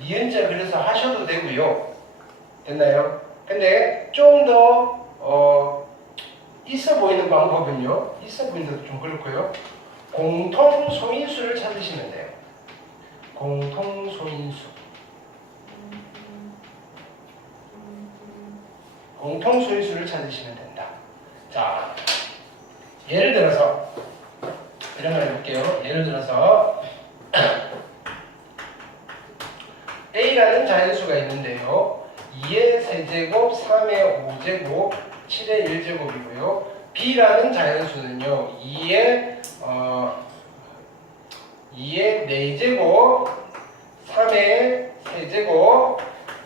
니은자 그래서 하셔도 되고요. 됐나요? 근데 좀 더 있어 보이는 방법은요. 있어 보이는 좀 그렇고요. 공통 소인수를 찾으시면 돼요. 공통 소인수. 공통 소인수를 찾으시면 된다. 자, 예를 들어서 이런 걸 해볼게요. 예를 들어서 A라는 자연수가 있는데요. 2의 세제곱, 3의 5제곱, 7의 1제곱이고요. B라는 자연수는요. 2의 4제곱, 3의 세제곱,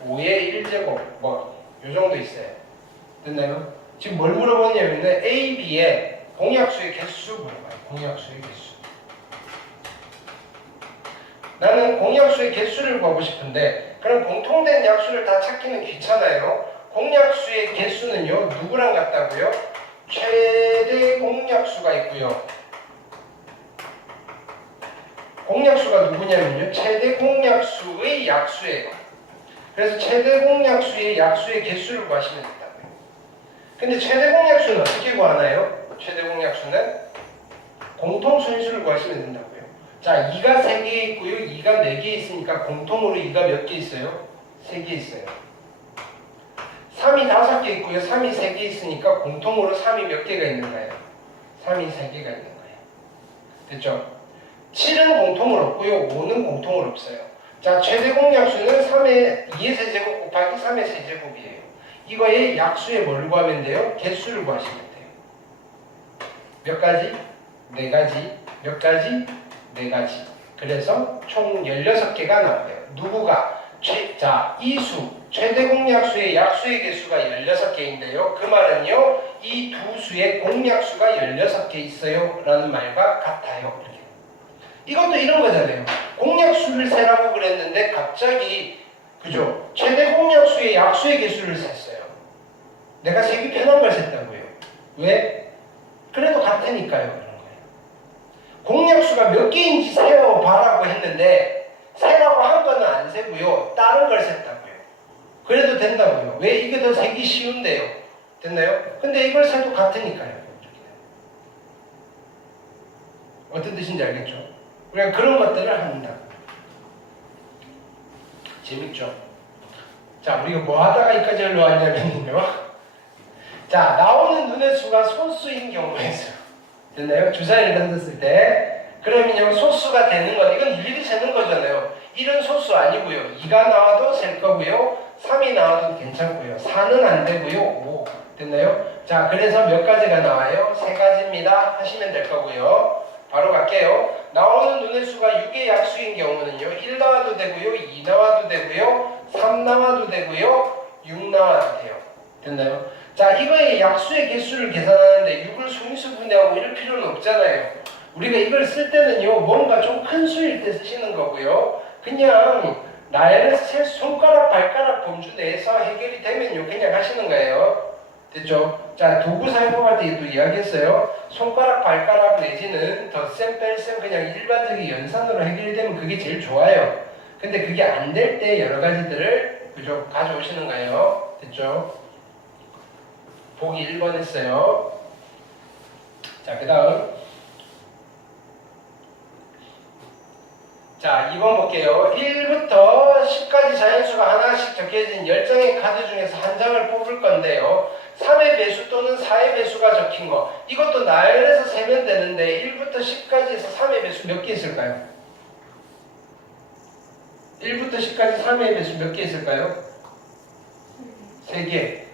5의 1제곱 뭐 요 정도 있어요. 됐나요? 지금 뭘 물어보냐면 A, B의 공약수의 개수 물어봐요. 공약수의 개수. 나는 공약수의 개수를 구하고 싶은데 그럼 공통된 약수를 다 찾기는 귀찮아요. 공약수의 개수는요. 누구랑 같다고요? 최대 공약수가 있고요. 공약수가 누구냐면요. 최대 공약수의 약수예요. 그래서 최대 공약수의 약수의 개수를 구하시면 된다고요. 근데 최대 공약수는 어떻게 구하나요? 최대 공약수는 공통소인수를 구하시면 된다고요. 자, 2가 3개 있고요. 2가 4개 있으니까 공통으로 2가 몇 개 있어요? 3개 있어요. 3이 5개 있고요. 3이 3개 있으니까 공통으로 3이 몇 개가 있는가요? 3이 3개가 있는 거예요. 됐죠? 7은 공통으로 없고요. 5는 공통으로 없어요. 자, 최대 공약수는 2의 세제곱 곱하기 3의 세제곱이에요. 이거의 약수에 뭘 구하면 돼요? 개수를 구하시면 돼요. 몇 가지? 4가지. 몇 가지? 4가지. 그래서 총 16개가 나와요. 누구가? 자, 이 수, 최대 공약수의 약수의 개수가 16개인데요. 그 말은요, 이 두 수의 공약수가 16개 있어요. 라는 말과 같아요. 이것도 이런 거잖아요. 공약수를 세라고 그랬는데 갑자기 그죠? 최대 공약수의 약수의 개수를 셌어요. 내가 세기 편한 걸 셌다고요. 왜? 그래도 같으니까요. 그런 거예요. 공약수가 몇 개인지 세어봐라고 했는데 세라고 한 거는 안 세고요. 다른 걸 셌다고요. 그래도 된다고요. 왜? 이게 더 세기 쉬운데요. 됐나요? 근데 이걸 세도 같으니까요. 어떤 뜻인지 알겠죠? 우리가 그런 것들을 한다. 재밌죠? 자, 우리가 뭐 하다가 여기까지 올라왔냐면요. 자, 나오는 눈의 수가 소수인 경우에서 됐나요? 주사위를 던졌을 때 그러면요, 소수가 되는 건 이건 일일이 세는 거잖아요. 1은 소수 아니고요. 2가 나와도 셀 거고요. 3이 나와도 괜찮고요. 4는 안 되고요. 5 됐나요? 자, 그래서 몇 가지가 나와요? 3가지입니다. 하시면 될 거고요. 바로 갈게요. 나오는 눈의 수가 6의 약수인 경우는요. 1 나와도 되고요. 2 나와도 되고요. 3 나와도 되고요. 6 나와도 돼요. 됐나요? 자, 이거의 약수의 개수를 계산하는데 6을 소인수 분해하고 이럴 필요는 없잖아요. 우리가 이걸 쓸 때는요. 뭔가 좀 큰 수일 때 쓰시는 거고요. 그냥 나열해서 셀 손가락, 발가락 범주 내에서 해결이 되면요. 그냥 하시는 거예요. 됐죠? 자, 도구 사용할 때도 이야기했어요. 손가락, 발가락 내지는 덧셈, 뺄셈 그냥 일반적인 연산으로 해결이 되면 그게 제일 좋아요. 근데 그게 안 될 때 여러 가지들을 그죠? 가져오시는 거예요. 됐죠? 보기 1번 했어요. 자, 그 다음 자, 2번 볼게요. 1부터 10까지 자연수가 하나씩 적혀진 10장의 카드 중에서 한 장을 뽑을 건데요. 3의 배수 또는 4의 배수가 적힌 거. 이것도 나열해서 세면 되는데 1부터 10까지에서 3의 배수 몇 개 있을까요? 1부터 10까지 3의 배수 몇 개 있을까요? 3개.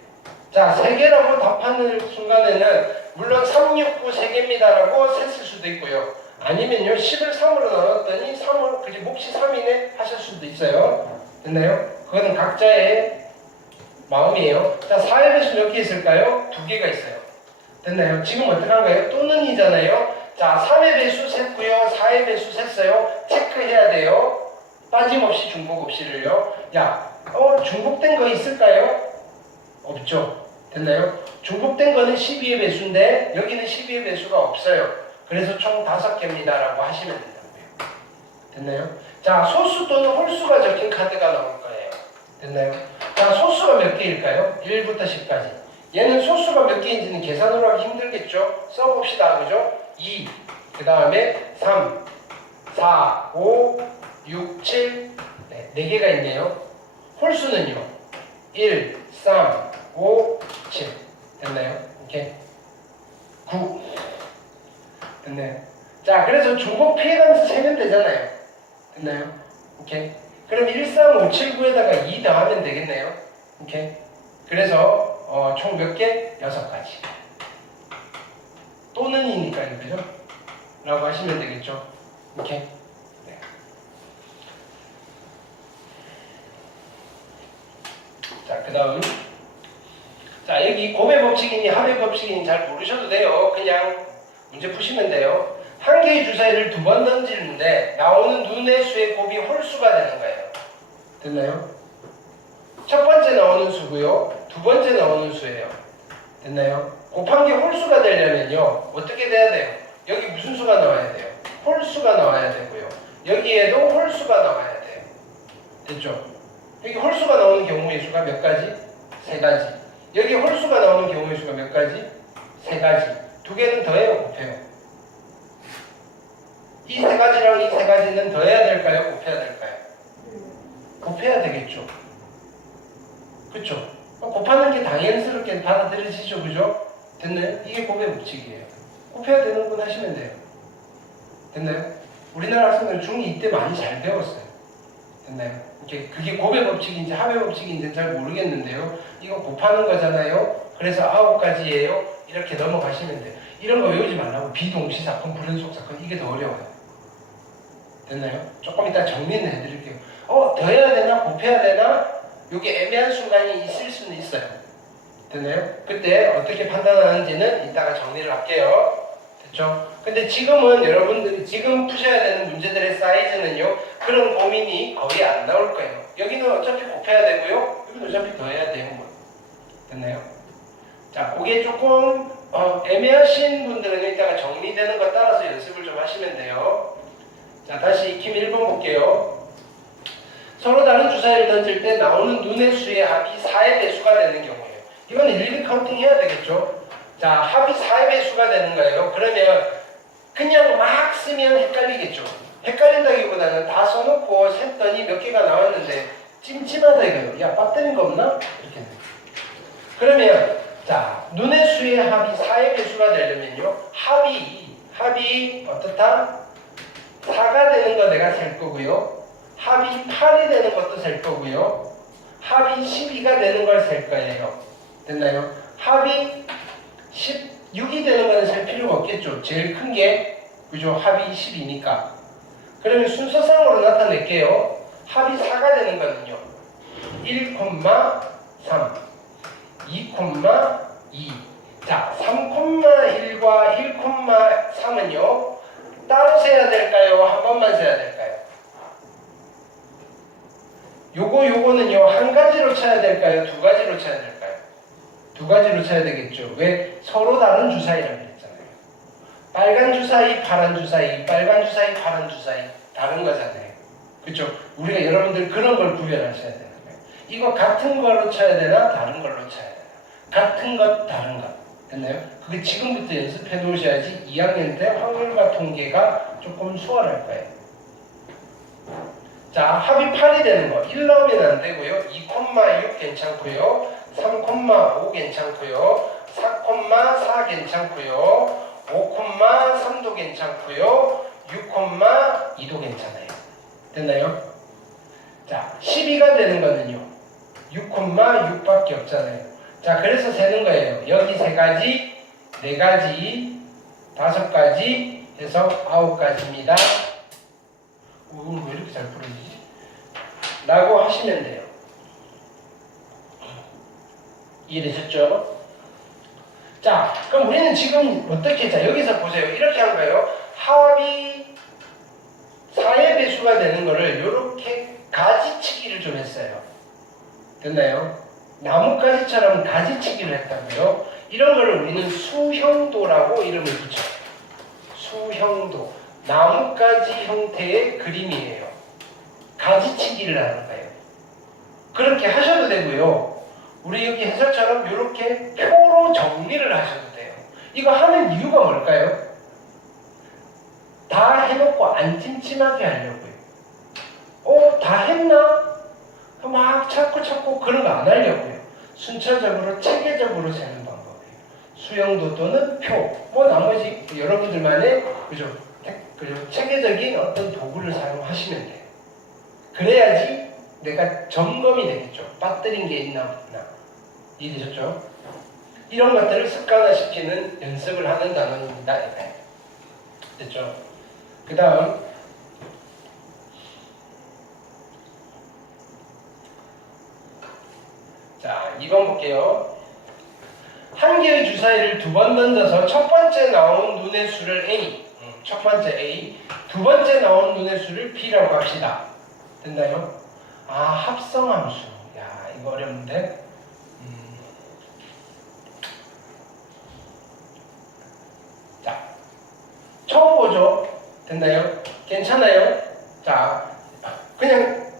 자, 3개라고 답하는 순간에는 물론 3, 6, 9 3개입니다라고 셌을 수도 있고요. 아니면요, 10을 3으로 나눴더니 3을 그게 몫이 3이네 하실 수도 있어요. 됐나요? 그거는 각자의 마음이에요. 자, 4의 배수 몇 개 있을까요? 2개가 있어요. 됐나요? 지금 어떡한가요? 또는이잖아요. 자, 3의 배수 셌고요. 4의 배수 셌어요. 체크해야 돼요. 빠짐없이 중복 없이를요. 야, 중복된 거 있을까요? 없죠. 됐나요? 중복된 거는 12의 배수인데 여기는 12의 배수가 없어요. 그래서 총 5개입니다 라고 하시면 된다고요. 됐나요? 자, 소수 또는 홀수가 적힌 카드가 나올 거예요. 됐나요? 자, 소수가 몇 개일까요? 1부터 10까지. 얘는 소수가 몇 개인지는 계산으로 하기 힘들겠죠? 써봅시다. 그죠? 2, 그 다음에 3, 4, 5, 6, 7, 네, 4개가 있네요. 홀수는요? 1, 3, 5, 7. 됐나요? 이렇게 9. 됐나요? 자, 그래서 중복 피해가면서 세면 되잖아요. 됐나요? 오케이. 그럼 13579에다가 2 더하면 되겠네요. 오케이. 그래서 총 몇 개? 6가지. 또는이니까요. 그죠? 라고 하시면 되겠죠. 오케이. 네. 자, 그 다음. 자, 여기 곱의 법칙이니 합의 법칙이니 잘 모르셔도 돼요. 그냥 문제 푸시면 돼요. 한 개의 주사위를 2번 던지는데 나오는 눈의 수의 곱이 홀수가 되는 거예요. 됐나요? 첫 번째 나오는 수고요. 두 번째 나오는 수예요. 됐나요? 곱한 게 홀수가 되려면요. 어떻게 돼야 돼요? 여기 무슨 수가 나와야 돼요? 홀수가 나와야 되고요. 여기에도 홀수가 나와야 돼요. 됐죠? 여기 홀수가 나오는 경우의 수가 몇 가지? 3가지. 여기 홀수가 나오는 경우의 수가 몇 가지? 3가지. 2개는 더해요? 곱해요? 이 3가지랑 이 3가지는 더해야 될까요? 곱해야 될까요? 곱해야 되겠죠. 그쵸? 곱하는 게 당연스럽게 받아들여지죠. 그죠? 됐나요? 이게 곱의 법칙이에요. 곱해야 되는군 하시면 돼요. 됐나요? 우리나라 학생들 중2 때 많이 잘 배웠어요. 됐나요? 그게 곱의 법칙인지 합의 법칙인지 잘 모르겠는데요. 이거 곱하는 거잖아요. 그래서 9가지예요. 이렇게 넘어가시면 돼요. 이런 거 외우지 말라고. 비동시사건, 불연속사건 이게 더 어려워요. 됐나요? 조금 이따 정리는 해드릴게요. 더해야 되나? 곱해야 되나? 이게 애매한 순간이 있을 수는 있어요. 됐나요? 그때 어떻게 판단하는지는 이따가 정리를 할게요. 됐죠? 근데 지금은 여러분들이 지금 푸셔야 되는 문제들의 사이즈는요, 그런 고민이 거의 안 나올 거예요. 여기는 어차피 곱해야 되고요, 여기는 어차피 더해야 되는 거예요. 됐나요? 자, 그게 조금 애매하신 분들은 이따가 정리되는 것 따라서 연습을 좀 하시면 돼요. 자, 다시 익힘 1번 볼게요. 서로 다른 주사위를 던질 때 나오는 눈의 수의 합이 4의 배수가 되는 경우예요. 이건 일일이 카운팅 해야 되겠죠. 자, 합이 4의 배수가 되는 거예요. 그러면 그냥 막 쓰면 헷갈리겠죠. 헷갈린다기보다는 다 써놓고 셌더니 몇 개가 나왔는데 찜찜하다 이거예요. 야, 빠뜨린 거 없나? 이렇게 돼요. 그러면 자, 눈의 수의 합이 4의 배수가 되려면요, 합이 어떻다? 4가 되는 거 내가 셀 거고요, 합이 8이 되는 것도 셀 거고요, 합이 12가 되는 걸 셀 거예요. 됐나요? 합이 16이 되는 거는 셀 필요가 없겠죠. 제일 큰 게, 그죠? 합이 10이니까. 그러면 순서상으로 나타낼게요. 합이 4가 되는 거는요, 1,3, 2,2. 자, 3,1과 1,3은요, 따로 세야 될까요? 한 번만 세야 될까요? 요거는요, 한 가지로 쳐야 될까요? 두 가지로 쳐야 될까요? 두 가지로 쳐야 되겠죠. 왜? 서로 다른 주사위라고 했잖아요. 빨간 주사위, 파란 주사위, 빨간 주사위, 파란 주사위. 다른 거잖아요. 그쵸? 우리가 여러분들 그런 걸 구별하셔야 되는 거예요. 이거 같은 걸로 쳐야 되나? 다른 걸로 쳐야 되나? 같은 것, 다른 것. 됐나요? 그게 지금부터 연습해 놓으셔야지 2학년 때 확률과 통계가 조금 수월할 거예요. 자, 합이 8이 되는 거. 1 나오면 안 되고요. 2,6 괜찮고요. 3,5 괜찮고요. 4,4 괜찮고요. 5,3도 괜찮고요. 6,2도 괜찮아요. 됐나요? 자, 12가 되는 거는요, 6,6밖에 없잖아요. 자, 그래서 세는 거예요. 여기 3가지, 4가지, 5가지 해서 9가지입니다. 오늘 왜 이렇게 잘 풀어지지? 라고 하시면 돼요. 이해되셨죠? 자, 그럼 우리는 지금 어떻게, 자, 여기서 보세요. 이렇게 한 거예요. 합이 4의 배수가 되는 거를 이렇게 가지치기를 좀 했어요. 됐나요? 나뭇가지처럼 가지치기를 했다고요. 이런 거를 우리는 수형도라고 이름을 붙여요. 수형도. 나뭇가지 형태의 그림이에요. 가지치기를 하는 거예요. 그렇게 하셔도 되고요. 우리 여기 해설처럼 이렇게 표로 정리를 하셔도 돼요. 이거 하는 이유가 뭘까요? 다 해놓고 안 찜찜하게 하려고요. 다 했나? 막 찾고 그런 거 안 하려고요. 순차적으로 체계적으로 세는 방법이에요. 수영도 또는 표, 나머지 여러분들만의 그죠 체계적인 어떤 도구를 사용하시면 돼요. 그래야지 내가 점검이 되겠죠. 빠뜨린 게 있나 없나. 이해되셨죠? 이런 것들을 습관화시키는 연습을 하는 단원입니다. 됐죠? 그 다음 자 2번 볼게요. 한 개의 주사위를 두 번 던져서 첫 번째 나온 눈의 수를 A, 첫 번째 A, 두 번째 나온 눈의 수를 B라고 합시다. 됐나요? 합성함수. 야, 이거 어렵는데? 자, 처음 보죠? 됐나요? 괜찮아요? 자, 그냥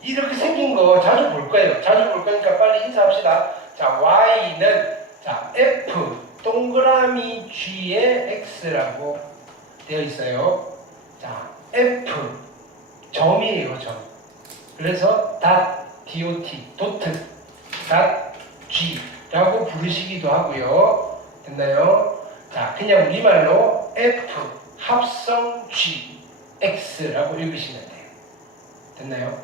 이렇게 생긴 거 자주 볼 거예요. 자주 볼 거니까 빨리 인사합시다. 자, Y는 자, F 동그라미 G의 X라고 되어 있어요. 자, F 점이에요, 점. 그래서 .dot, 도트, .g라고 부르시기도 하고요. 됐나요? 자, 그냥 우리말로 F 합성 G, X라고 읽으시면 돼요. 됐나요?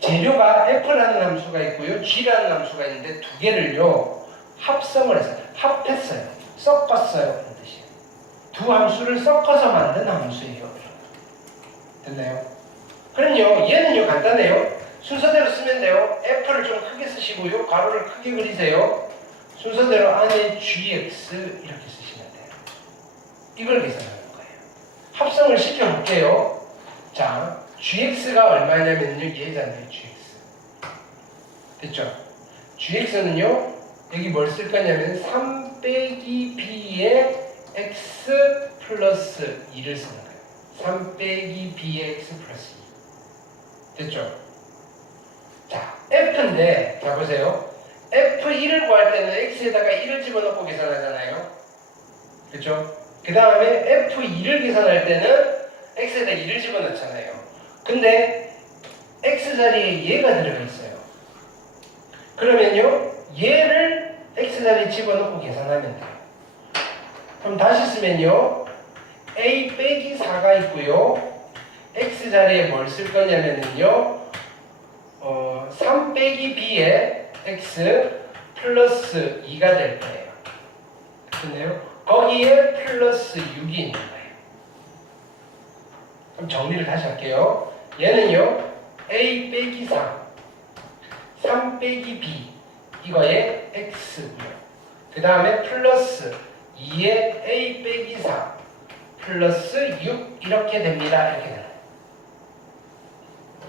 재료가 F라는 함수가 있고요. G라는 함수가 있는데 두 개를요. 합성을 해서 합했어요. 섞었어요. 그런 뜻이에요. 두 함수를 섞어서 만든 함수예요. 됐나요? 그럼요. 얘는요. 간단해요. 순서대로 쓰면 돼요. F를 좀 크게 쓰시고요. 가로를 크게 그리세요. 순서대로 안에 GX 이렇게 쓰시면 돼요. 이걸 계산하는 거예요. 합성을 시켜볼게요. 자, GX가 얼마냐면요. 얘잖아요. GX. 됐죠? GX는요. 여기 뭘 쓸 거냐면 3 빼기 B의 X 플러스 2를 쓰는 거예요. 3 빼기 B의 X 플러스 2. 됐죠? 자, F인데, 자 보세요. F1을 구할 때는 X에다가 1을 집어넣고 계산하잖아요. 그렇죠? 그 다음에 F2를 계산할 때는 X에다 2를 집어넣잖아요. 근데 X 자리에 얘가 들어가 있어요. 그러면요, 얘를 X 자리에 집어넣고 계산하면 돼요. 그럼 다시 쓰면요, A 빼기 4가 있고요. X 자리에 뭘 쓸 거냐면요, 3 빼기 B에 X 플러스 2가 될 거예요. 그렇네요. 거기에 플러스 6이 있는 거예요. 그럼 정리를 다시 할게요. 얘는요, A 빼기 3 빼기 B 이거에 X고요. 그 다음에 플러스 2에 A 빼기 4 플러스 6 이렇게 됩니다. 이렇게 되나요?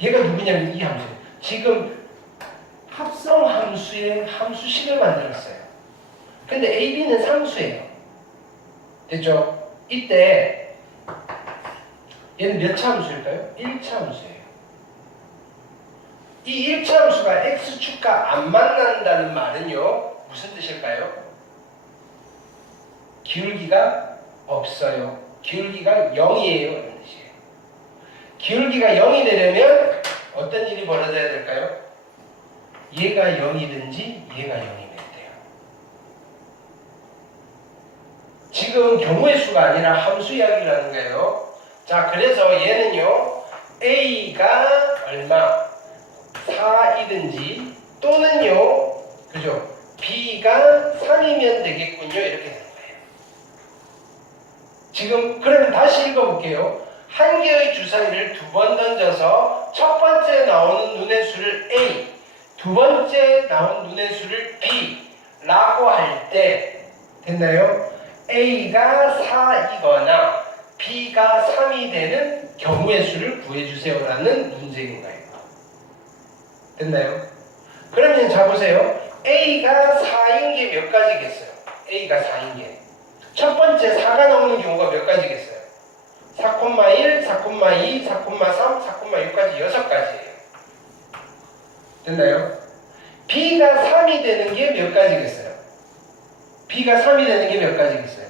얘가 누구냐면 이 함수. 지금 합성 함수의 함수식을 만들었어요. 근데 AB는 상수예요. 됐죠? 이때 얘는 몇 차 함수일까요? 1차 함수예요. 이 1차 함수가 X축과 안 만난다는 말은요. 무슨 뜻일까요? 기울기가 없어요. 기울기가 0이에요. 이런 뜻이에요. 기울기가 0이 되려면 어떤 일이 벌어져야 될까요? 얘가 0이든지 얘가 0이면 돼요. 지금 경우의 수가 아니라 함수 이야기라는 거예요. 자, 그래서 얘는요. A가 얼마? 4이든지 또는요. 그죠? B가 3이면 되겠군요. 이렇게 되는 거예요. 지금 그러면 다시 읽어볼게요. 한 개의 주사위를 두 번 던져서 첫 번째 나오는 눈의 수를 A, 두 번째 나온 눈의 수를 B라고 할 때 됐나요? A가 4이거나 B가 3이 되는 경우의 수를 구해주세요라는 문제인 거예요. 됐나요? 그러면 자 보세요. A가 4인 게 몇 가지겠어요? A가 4인 게. 첫 번째 4가 나오는 경우가 몇 가지겠어요? 4,1, 4,2, 4,3, 4,6까지 6가지예요. 됐나요? B가 3이 되는 게 몇 가지겠어요? B가 3이 되는 게 몇 가지겠어요?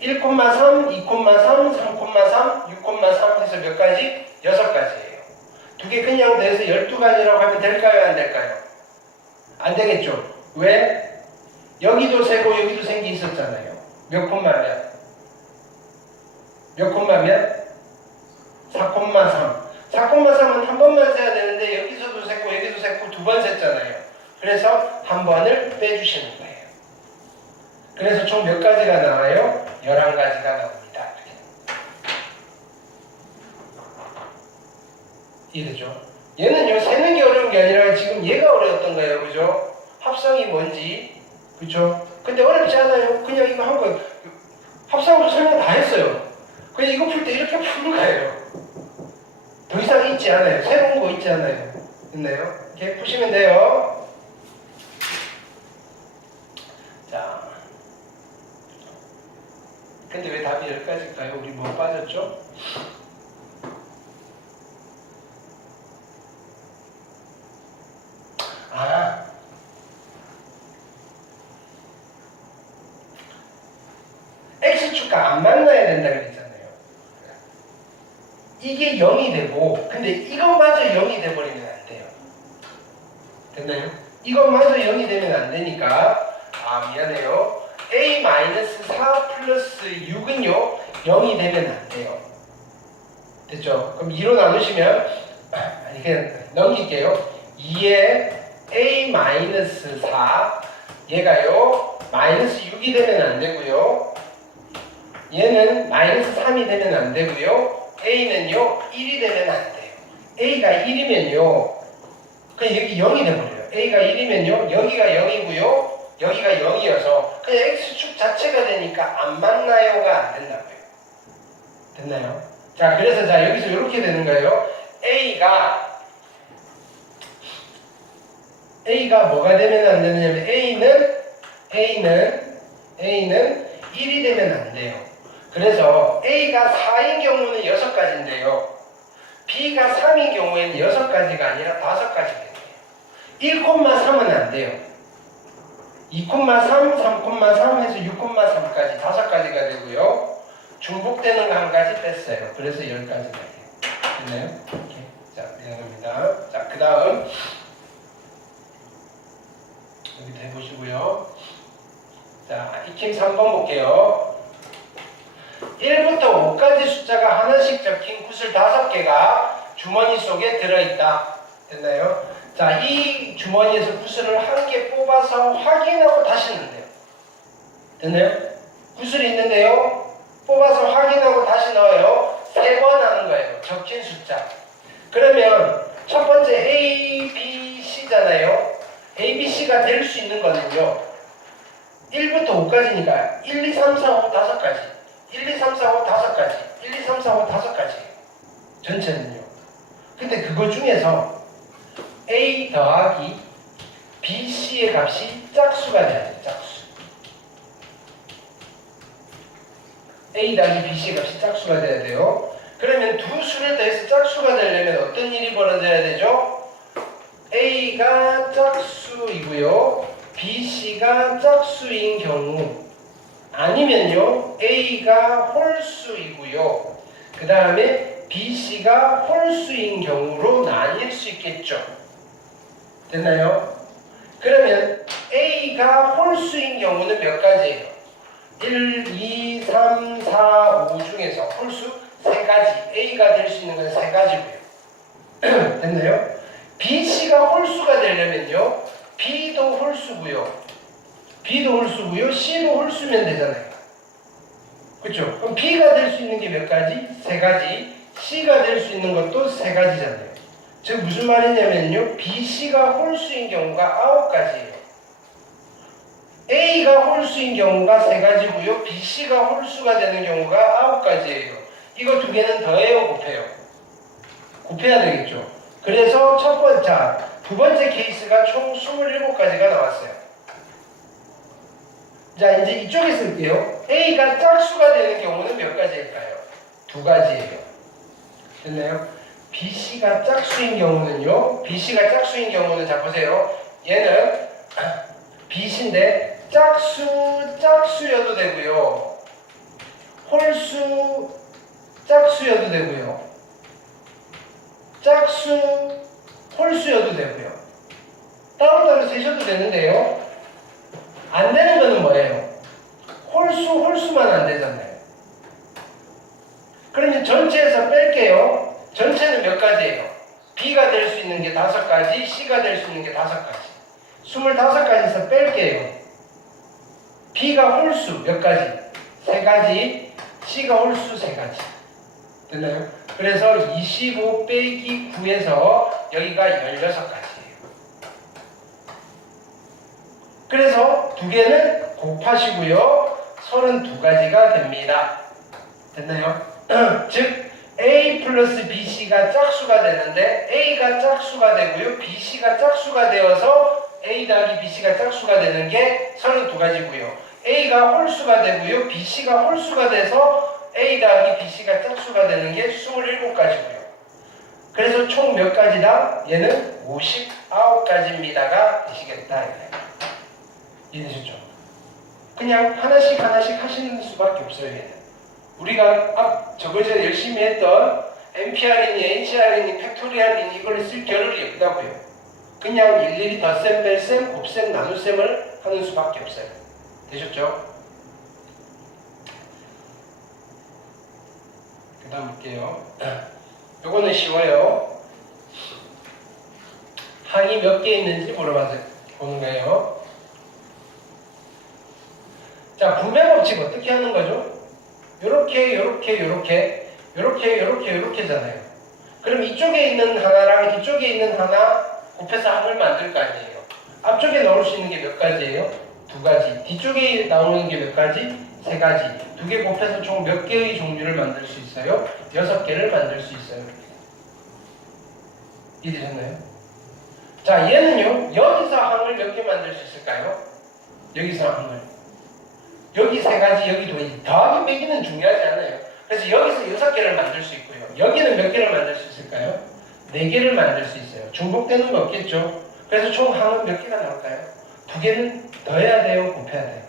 1,3, 2,3, 3,3, 6,3 해서 몇 가지? 6가지예요. 두 개 그냥 더해서 12가지라고 하면 될까요? 안 될까요? 안 되겠죠? 왜? 여기도 세고 여기도 센 게 있었잖아요. 몇 콤마면? 몇 콤마면? 4,3. 4,3은 한 번만 세야 되는데 여기서도 셌고 여기도 셌고 두 번 셌잖아요. 그래서 한 번을 빼주시는 거예요. 그래서 총 몇 가지가 나와요? 11가지가 나옵니다. 이해되죠? 얘는요, 세는 게 어려운 게 아니라 지금 얘가 어려웠던 거예요. 그죠? 합성이 뭔지. 그죠? 근데 어렵지 않아요. 그냥 이거 한 거, 합성으로 설명 다 했어요. 그냥 이거 풀 때 이렇게 푸는 거예요. 더 이상 있지 않아요. 새로운 거 있지 않아요. 됐나요? 이렇게 푸시면 돼요. 자. 근데 왜 답이 10가지일까요? 우리 뭐 빠졌죠? 아. X축과 안 만나야 된다 그랬잖아요. 이게 0이 되고, 근데 이것마저 0이 돼버리면 안 돼요. 됐나요? 이것마저 0이 되면 안 되니까, 아, 미안해요. A-4 플러스 6은요, 0이 되면 안 돼요. 됐죠? 그럼 2로 나누시면, 아니, 그냥 넘길게요. 2에 A-4, 얘가요, 마이너스 6이 되면 안 되고요. 얘는 마이너스 3이 되면 안 되고요. A는요, 1이 되면 안 돼요. A가 1이면요, 그냥 여기 0이 돼버려요. A가 1이면요, 여기가 0이고요, 여기가 0이어서 그냥 X축 자체가 되니까 안 만나요가 안 된다고요. 됐나요? 자, 그래서 자, 여기서 이렇게 되는 거예요. A가 뭐가 되면 안 되느냐면 A는 1이 되면 안 돼요. 그래서 A가 4인 경우는 6가지인데요. B가 3인 경우에는 6가지가 아니라 5가지가 돼요. 1,3은 안 돼요. 2,3, 3,3 해서 6,3까지 5가지가 되고요. 중복되는 거 한 가지 뺐어요. 그래서 10가지가 돼요. 됐나요? 이렇게. 자, 미안합니다. 자, 그 다음 여기도 해보시고요. 자, 익힘 3번 볼게요. 1부터 5까지 숫자가 하나씩 적힌 구슬 5개가 주머니 속에 들어있다. 됐나요? 자, 이 주머니에서 구슬을 한 개 뽑아서 확인하고 다시 넣는데요. 됐나요? 구슬이 있는데요. 뽑아서 확인하고 다시 넣어요. 3번 하는 거예요. 적힌 숫자. 그러면 첫 번째 A, B, C잖아요. A, B, C가 될 수 있는 거는요. 1부터 5까지니까 1, 2, 3, 4, 5, 5가지. 1, 2, 3, 4, 5, 5가지. 1, 2, 3, 4, 5, 5가지. 전체는요. 근데 그거 중에서 A 더하기 B, C의 값이 짝수가 돼야 돼요. 짝수. A 더하기 B, C의 값이 짝수가 돼야 돼요. 그러면 두 수를 더해서 짝수가 되려면 어떤 일이 벌어져야 되죠? A가 짝수이고요. B, C가 짝수인 경우 아니면요. A가 홀수이고요. 그 다음에 B, C가 홀수인 경우로 나뉠 수 있겠죠. 됐나요? 그러면 A가 홀수인 경우는 몇 가지예요? 1, 2, 3, 4, 5 중에서 홀수 3가지. A가 될 수 있는 건 3가지고요. 됐나요? B, C가 홀수가 되려면요. B도 홀수고요. C도 홀수면 되잖아요. 그렇죠? 그럼 B가 될 수 있는 게 몇 가지? 3가지. C가 될 수 있는 것도 3가지잖아요. 즉 무슨 말이냐면요. B, C가 홀수인 경우가 9가지예요. A가 홀수인 경우가 3가지고요. B, C가 홀수가 되는 경우가 9가지예요. 이거 두 개는 더해요, 곱해요? 곱해야 되겠죠. 그래서 두 번째 케이스가 총 27가지가 나왔어요. 자, 이제 이쪽에 쓸게요. A가 짝수가 되는 경우는 몇 가지일까요? 두 가지예요. 됐나요? BC가 짝수인 경우는요. BC가 짝수인 경우는 자 보세요. 얘는 BC인데 짝수여도 되고요. 홀수 짝수여도 되고요. 짝수 홀수여도 되고요. 따로따로 세셔도 되는데요. 안 되는 거는 뭐예요? 홀수만 안 되잖아요. 그러면 전체에서 뺄게요. 전체는 몇 가지예요? B가 될 수 있는 게 5가지, C가 될 수 있는 게 5가지. 25가지에서 뺄게요. B가 홀수 몇 가지? 3가지, C가 홀수 3가지. 됐나요? 그래서 25 빼기 9에서 여기가 16가지예요. 그래서 두 개는 곱하시고요. 32가지가 됩니다. 됐나요? 즉 A 플러스 BC가 짝수가 되는데 A가 짝수가 되고요. BC가 짝수가 되어서 A 더하기 BC가 짝수가 되는 게 32가지고요. A가 홀수가 되고요. BC가 홀수가 돼서 A 더하기 BC가 짝수가 되는 게 27가지고요. 그래서 총 몇 가지다? 얘는 59가지입니다가 되시겠다. 이해되셨죠? 그냥 하나씩 하시는 수밖에 없어요. 얘는. 우리가 저번 전에 열심히 했던 NPR이니 HR이니 팩토리얼이니 이걸 쓸 겨를이 없다고요. 그냥 일일이 덧셈, 뺄셈, 곱셈, 나눗셈을 하는 수밖에 없어요. 되셨죠? 그 다음 볼게요. 요거는 쉬워요. 항이 몇 개 있는지 물어봐서 보는 거예요. 자, 분배 법칙 어떻게 하는 거죠? 요렇게잖아요. 그럼 이쪽에 있는 하나랑 이쪽에 있는 하나 곱해서 합을 만들 거 아니에요. 앞쪽에 나올 수 있는 게 몇 가지예요? 2가지. 뒤쪽에 나오는 게 몇 가지? 3가지. 2개 곱해서 총 몇 개의 종류를 만들 수 있어요? 6개를 만들 수 있어요. 이해되셨나요? 자, 얘는요. 여기서 항을 몇 개 만들 수 있을까요? 여기서 항을. 여기 3가지, 여기 2가지. 더하기 빼기는 중요하지 않아요. 그래서 여기서 6개를 만들 수 있고요. 여기는 몇 개를 만들 수 있을까요? 4개를 만들 수 있어요. 중복되는 거 없겠죠? 그래서 총 항은 몇 개가 나올까요? 2개는 더해야 돼요? 곱해야 돼요?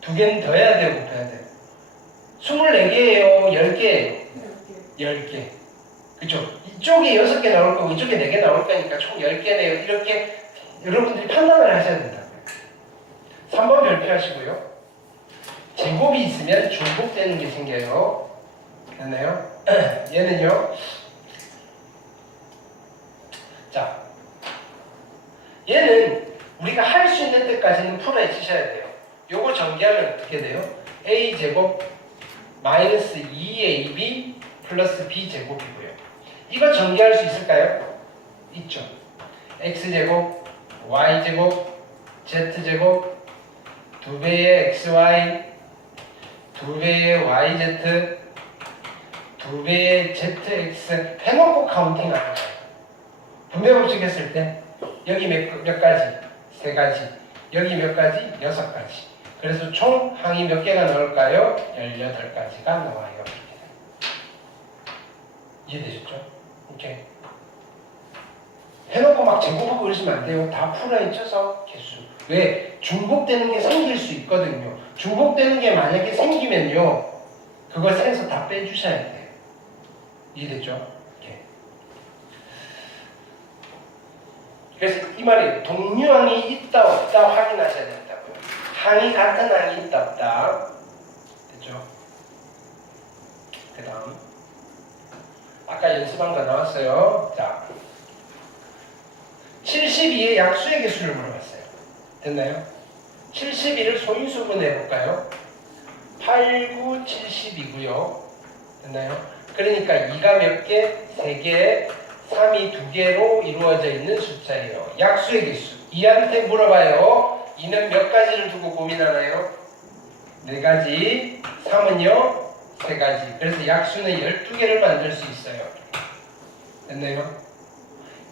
2개는 더해야 돼요? 곱해야 돼요? 24개예요? 10개예요? 10개. 그쵸? 이쪽에 6개 나올 거고 이쪽에 4개 나올 거니까 총 10개네요. 이렇게 여러분들이 판단을 하셔야 된다고요. 3번 별표하시고요. 제곱이 있으면 중복되는 게 생겨요. 됐나요? 얘는요. 자, 얘는 우리가 할 수 있는 데까지는 풀어헤치셔야 돼요. 요거 전개하면 어떻게 돼요? A제곱 마이너스 2AB 플러스 B제곱이고요. 이거 전개할 수 있을까요? 있죠. X제곱, Y제곱, Z제곱, 2배의 XY, 2배의 YZ, 2배의 ZX 해놓고 카운팅 하는 거예요. 분배 법칙 했을 때 여기 몇 가지? 3가지. 여기 몇 가지? 6가지. 그래서 총 항이 몇 개가 나올까요? 18가지가 나와요. 이해되셨죠? 오케이. 해놓고 막 제곱하고 그러시면 안 돼요. 다 풀어헤쳐서 개수. 왜? 중복되는 게 생길 수 있거든요. 중복되는 게 만약에 생기면요. 그걸 해서 다 빼주셔야 돼요. 이해됐죠? 오케이. 그래서 이 말이에요. 동류항이 있다 없다 확인하셔야 된다고요. 항이 같은 항이 있다 없다. 됐죠? 그 다음 아까 연습한 거 나왔어요. 자, 72의 약수의 개수를 물어봤어요. 됐나요? 72를 소인수분 해볼까요? 8, 9, 70이고요. 됐나요? 그러니까 2가 몇 개? 3개, 3이 2개로 이루어져 있는 숫자예요. 약수의 개수. 2한테 물어봐요. 2는 몇 가지를 두고 고민하나요? 4가지. 3은요? 3가지. 그래서 약수는 12개를 만들 수 있어요. 됐나요?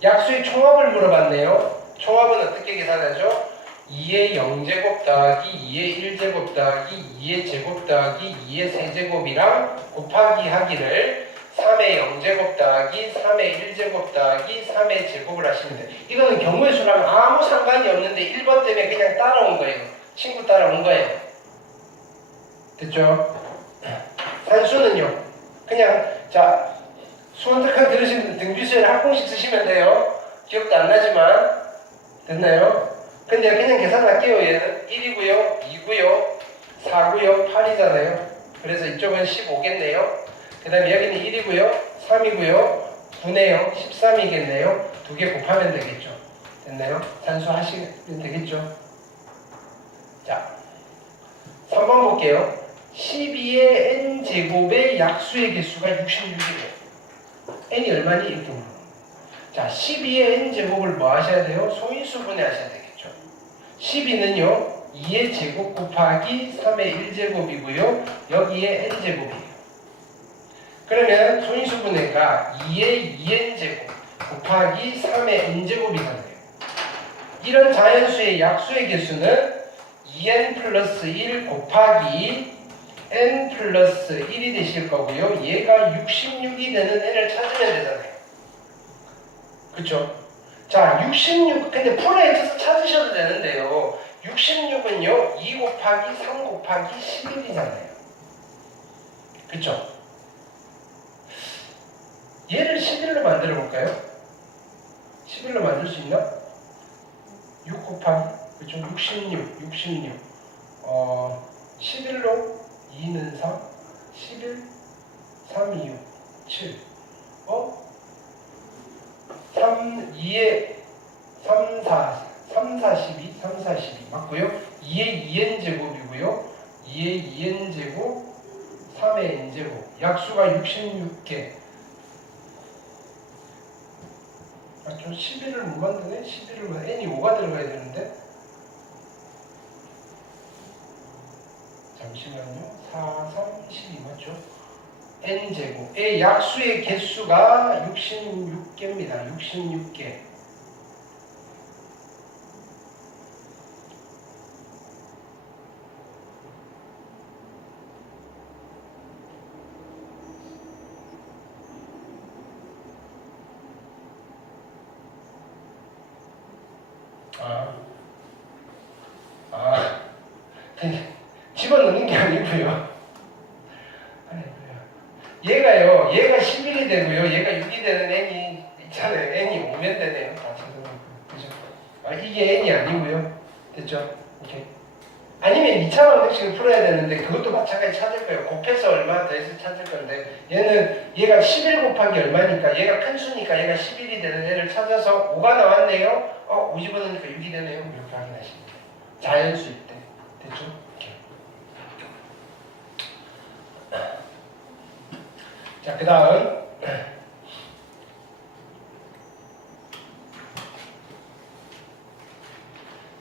약수의 총합을 물어봤네요. 총합은 어떻게 계산하죠? 2의 0제곱 더하기 2의 1제곱 더하기 2의 제곱 더하기 2의 세제곱이랑 곱하기 하기를 3의 0제곱 더하기 3의 1제곱 더하기 3의 제곱을 하시면 돼요. 이거는 경우의 수랑 아무 상관이 없는데 1번 때문에 그냥 따라온 거예요. 친구 따라온 거예요. 됐죠? 산수는요. 그냥 자 수원특강 들으신 등비수열 학공식 쓰시면 돼요. 기억도 안 나지만 됐나요? 근데 그냥 계산할게요. 얘는 1이고요 2고요 4고요 8이잖아요. 그래서 이쪽은 15겠네요. 그 다음에 여기는 1이고요 3이고요 9네요 13이겠네요. 두 개 곱하면 되겠죠. 됐나요? 산수하시면 되겠죠. 자 3번 볼게요. 12의 n제곱의 약수의 개수가 66이래요. n이 얼마니? 이렇게 물어요. 자, 12의 n제곱을 뭐 하셔야 돼요? 소인수분해 하셔야 되겠죠. 12는요 2의 제곱 곱하기 3의 1제곱이고요 여기에 n제곱이에요. 그러면 소인수분해가 2의 2n제곱 곱하기 3의 n제곱이잖아요. 이런 자연수의 약수의 개수는 2n 플러스 1 곱하기 n 플러스 1이 되실 거고요. 얘가 66이 되는 n을 찾으면 되잖아요. 그쵸? 자, 66, 근데 풀에 있어서 찾으셔도 되는데요. 66은요, 2 곱하기 3 곱하기 11이잖아요. 그쵸? 얘를 11로 만들어 볼까요? 11로 만들 수 있나? 6 곱하기, 그쵸? 66. 11로 2는 3, 11, 3, 2, 6, 7. 2에 3, 4, 12, 3, 4, 12 맞고요. 2의 2n 제곱이고요. 2의 2n 제곱, 3의 n 제곱. 약수가 66개. 좀 11을 못 만드네? 11을 n이 5가 들어가야 되는데. 잠시만요. 4, 3, 12 맞죠? n제곱의 약수의 개수가 66개입니다. 66개. 집어넣는 게 아니고요. 얘가요, 얘가 11이 되고요, 얘가 6이 되는 n이 있잖아요. n이 오면 되네요. 그죠? 이게 n이 아니고요. 됐죠? 오케이. 아니면 2차 방정식을 풀어야 되는데 그것도 마찬가지 찾을 거예요. 곱해서 얼마 더해서 찾을 건데 얘가 11 곱하기 얼마니까 얘가 큰 수니까 얘가 11이 되는 애를 찾아서 5가 나왔네요. 5 집어넣으니까 6이 되네요. 이렇게 확인하시면 돼요. 자연수일 때. 됐죠? 오케이. 자, 그 다음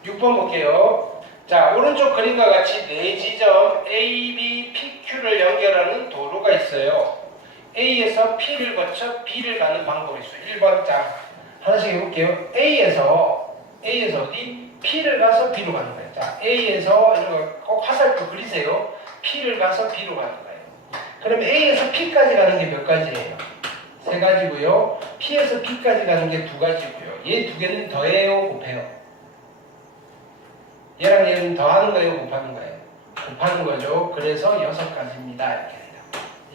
6번 볼게요. 자, 오른쪽 그림과 같이 네 지점 A, B, P, Q를 연결하는 도로가 있어요. A에서 P를 거쳐 B를 가는 방법이 있어요. 1번 자, 하나씩 해볼게요. A에서 어디? P를 가서 B로 가는 거예요. 자, A에서 이런 거 꼭 화살표 그리세요. P를 가서 B로 가는 거예요. 그럼 A에서 P까지 가는 게 몇 가지예요? 3가지고요. P에서 P까지 가는 게 2가지고요. 얘 2개는 더해요, 곱해요? 얘랑 얘는 더하는 거예요, 곱하는 거예요? 곱하는 거죠. 그래서 6가지입니다. 이렇게 돼요.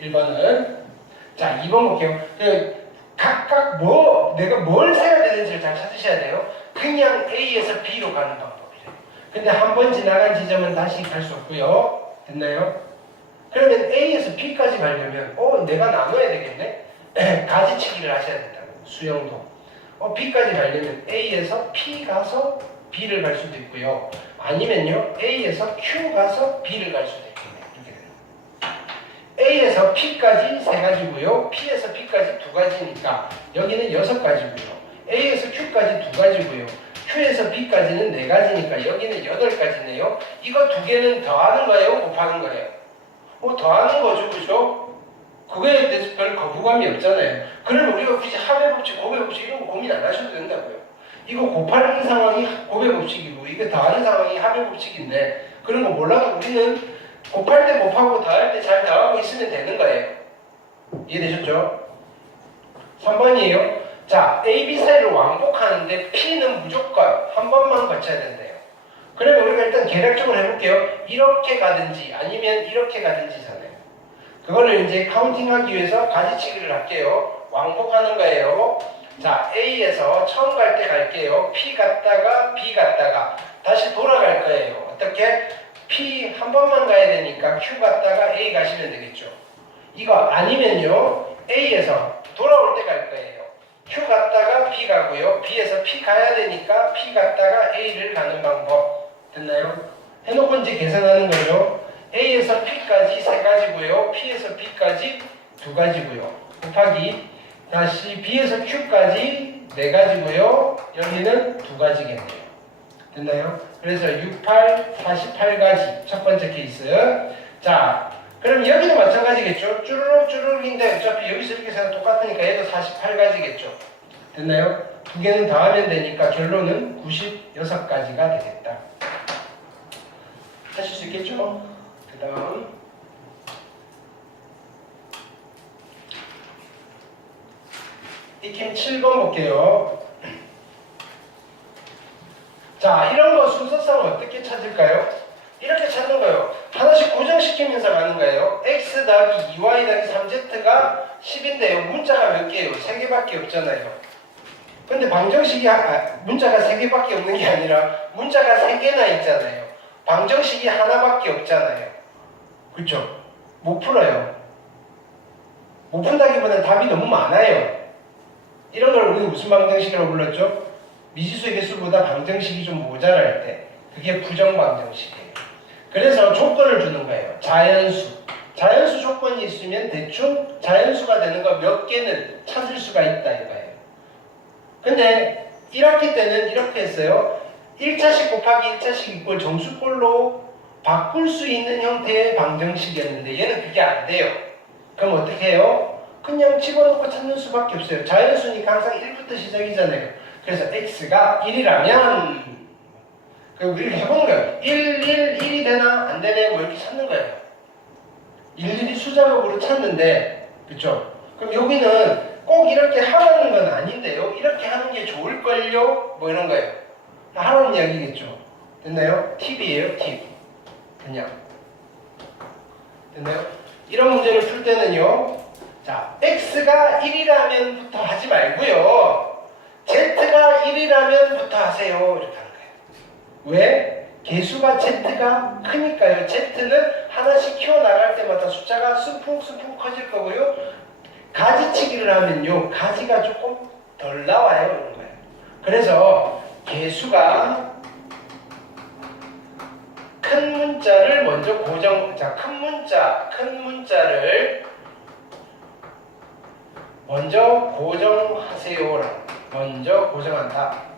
1번은 자, 2번 볼게요. 각각 내가 뭘 세야 되는지를 잘 찾으셔야 돼요. 그냥 A에서 B로 가는 방법이래요. 근데 한 번 지나간 지점은 다시 갈 수 없고요. 됐나요? 그러면 A에서 B까지 가려면 내가 나눠야 되겠네? 가지치기를 하셔야 된다고. 수영도. B까지 가려면 A에서 P 가서 B를 갈 수도 있고요. 아니면요 A에서 Q 가서 B를 갈 수도 있겠네요. 이렇게 돼요. A에서 P까지 3가지고요. P에서 B까지 2가지니까 여기는 6가지고요. A에서 Q까지 2가지고요. Q에서 B까지는 4가지니까 여기는 8가지네요. 이거 2개는 더하는 거예요? 곱하는 거예요? 더하는 거죠. 그죠? 그거에 대해서 별 거부감이 없잖아요. 그러면 우리가 굳이 합의 법칙, 곱의 법칙 이런 거 고민 안 하셔도 된다고요. 이거 곱하는 상황이 곱의 법칙이고 이거 더하는 상황이 합의 법칙인데 그런 거 몰라도 우리는 곱할 때 곱하고 더할 때 잘 더하고 있으면 되는 거예요. 이해되셨죠? 3번이에요. 자, A, B 사이를 왕복하는데 P는 무조건 한 번만 거쳐야 된대요. 그러면 우리가 일단 계략적으로 해볼게요. 이렇게 가든지 아니면 이렇게 가든지잖아요. 그거를 이제 카운팅하기 위해서 가지치기를 할게요. 왕복하는 거예요. 자, A에서 처음 갈 때 갈게요. P 갔다가 B 갔다가 다시 돌아갈 거예요. 어떻게? P 한 번만 가야 되니까 Q 갔다가 A 가시면 되겠죠. 이거 아니면요. A에서 돌아올 때 갈 거예요. Q 갔다가 B 가고요. B에서 P 가야 되니까 P 갔다가 A를 가는 방법. 됐나요? 해놓고 이제 계산하는 거죠. A에서 P까지 3가지고요. P에서 B까지 2가지고요. 곱하기 다시 B에서 Q까지 4가지고요. 여기는 2가지겠네요. 됐나요? 그래서 6, 8, 48가지 첫 번째 케이스. 자, 그럼 여기도 마찬가지겠죠? 쭈루룩인데 어차피 여기서 이렇게 생각 똑같으니까 얘도 48가지겠죠? 됐나요? 두 개는 더하면 되니까 결론은 96가지가 되겠다. 하실 수 있겠죠? 그 다음 이캠 7번 볼게요. 자, 이런 거 순서상 어떻게 찾을까요? 이렇게 찾는 거예요. 하나씩 고정시키면서 가는 거예요. x 더하기 2y 더하기 3z가 10인데요. 문자가 몇 개예요? 3개밖에 없잖아요. 근데 방정식이 문자가 3개밖에 없는 게 아니라 문자가 3개나 있잖아요. 방정식이 하나밖에 없잖아요. 그렇죠? 못 풀어요. 못 푼다기보다는 답이 너무 많아요. 이런 걸 우리는 무슨 방정식이라고 불렀죠? 미지수의 개수보다 방정식이 좀 모자랄 때 그게 부정방정식이에요. 그래서 조건을 주는 거예요. 자연수 조건이 있으면 대충 자연수가 되는 거 몇 개는 찾을 수가 있다 이거예요. 근데 1학기 때는 이렇게 했어요. 1차식 곱하기 1차식 이꼴 정수꼴로 바꿀 수 있는 형태의 방정식이었는데 얘는 그게 안 돼요. 그럼 어떻게 해요? 그냥 집어넣고 찾는 수밖에 없어요. 자연수니까 항상 1부터 시작이잖아요. 그래서 x가 1이라면 그리고 이렇게 해보는 거예요. 1이 되나 안 되네 뭐 이렇게 찾는 거예요. 일일이 수작업으로 찾는데 그쵸? 그럼 여기는 꼭 이렇게 하라는 건 아닌데요. 이렇게 하는 게 좋을걸요? 뭐 이런 거예요. 하라는 이야기겠죠. 됐나요? 팁이에요. 팁. 그냥 됐나요? 이런 문제를 풀 때는요. 자, x가 1이라면부터 하지 말고요. z가 1이라면부터 하세요. 이렇게 하는 거예요. 왜? 개수가 z가 크니까요. z는 하나씩 키워나갈 때마다 숫자가 순풍순풍 커질 거고요. 가지치기를 하면요. 가지가 조금 덜 나와요. 이런 거예요. 그래서 개수가 큰 문자를 먼저 큰 문자를 먼저 고정하세요. 먼저 고정한다.